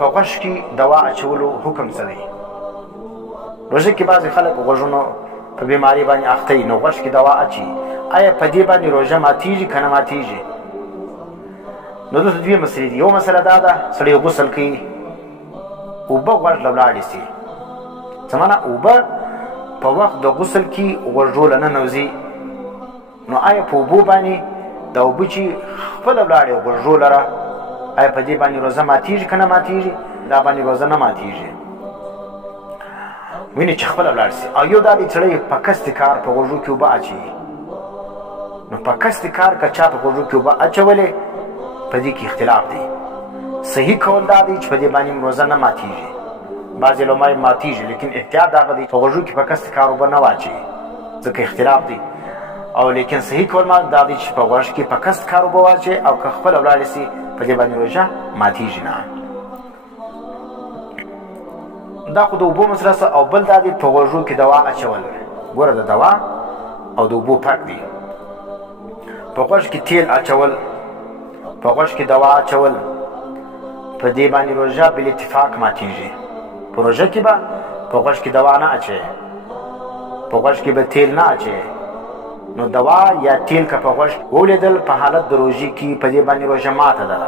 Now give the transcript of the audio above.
په غوږ کې دوا اچولو حکم څه دی؟ روژه کې بعضې خلک غوږونو په بیماري باندې اخته وي، نو غوږ کې دوا اچي، آیا په دې باندې روژه ماتیږي که نه ماتیږي؟ نو دلته دوې مسلې دي. یو مسله دا ده سړی غسل کوي، اوبه غوږ له ولاړې سي، څه معنا اوبه په وخت د غسل کې غوږو له ننوځي، نو آیا په اوبو باندې د اوبه چې خپله ولاړې غوږو لره آیا په دې باندې روزه ماتیږي که نه ماتیږي؟ دا باندې روزه نه ماتیږي، وینې چې خپله ولاړ سي. او یو دا دی سړی په کستې کار په غوږو کې اوبه اچوي، نو په کستې کار که چا په غوږو کې اوبه اچولې په دې کې اختلاف دی. صحیح قول دا دی چې په دې باندې روزه نه ماتیږي، بعضې علما ماتیږي، لیکن احتیاط دغه دی په غوږو کې په کستې کار اوبه نه واچوي، ځکه اختلاف دی. او لیکن صحیح قول ما دا دی چې په غوږ کې په کست کار اوبه واچوي او که خپله ولاړې سي په دې باندې روژه ماتیږي نه. دا خو د اوبو مسله سه. او بل دا دی په غوږو کې دوا اچول. ګوره د دوا او د اوبو فرق دی. په غوږ کې تیل اچول، په غوږ کې دوا اچول، په دې باندې روژه بالاتفاق ماتیږي. په روژه کې به په غوږ کې دوا نه اچوي، په غوږ کې به تیل نه اچوي، نو دوا یا تیل که په غوږ ولیدل په حالت د روژې کې په دې باندې روژه ماته ده.